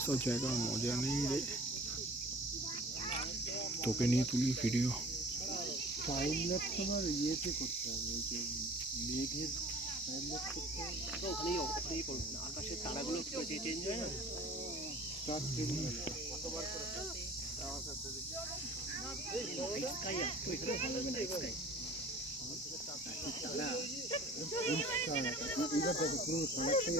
এসব জায়গার মজা নেই রে, তোকে নিয়ে তুলি ভিডিও। টাইম ল্যাপস তোমার ইয়েতে করতে হবে, ওই যে মেঘের টাইম ল্যাপস করতে হবে। ওখানেই করবো না, আকাশের তারাগুলো যে চেঞ্জ হয় না, স্টার্ট চেঞ্জ হয় না। স্কাই আসতো এখানে ভালো হবে না, স্কাই তারা এইবার দেখো পুরো সারাটাই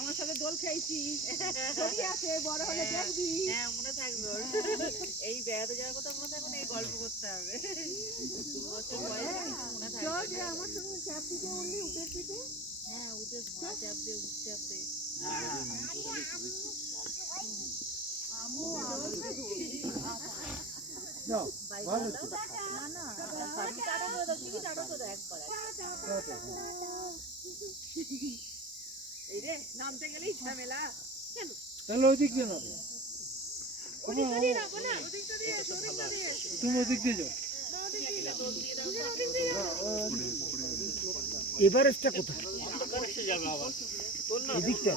আমার সাথে দোল খেয়েছি, ছবি আছে, বড় হলে দেখবি। হ্যাঁ মনে থাকবে, এই বেড়াতে যাওয়ার কথা মনে থাকবে না, এই গল্প করতে হবে। 2 বছর বয়সে মনে থাকবে। আমার সঙ্গে চাপ দিতে উঠলি, উঠে পিঠে। হ্যাঁ উঠে চাপ দিয়ে চাপ দিয়ে। নামতে গেলেই ঝামেলা। তাহলে ওই দিক দিয়ে না, তুমি ওদিক দিয়ে যাও। এভারেস্টটা কোথায়? এদিকটা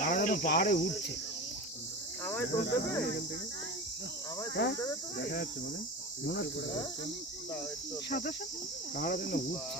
তারা যেন পাহাড়ে উঠছে। দেখা যাচ্ছে মানে তারা যেন উঠছে।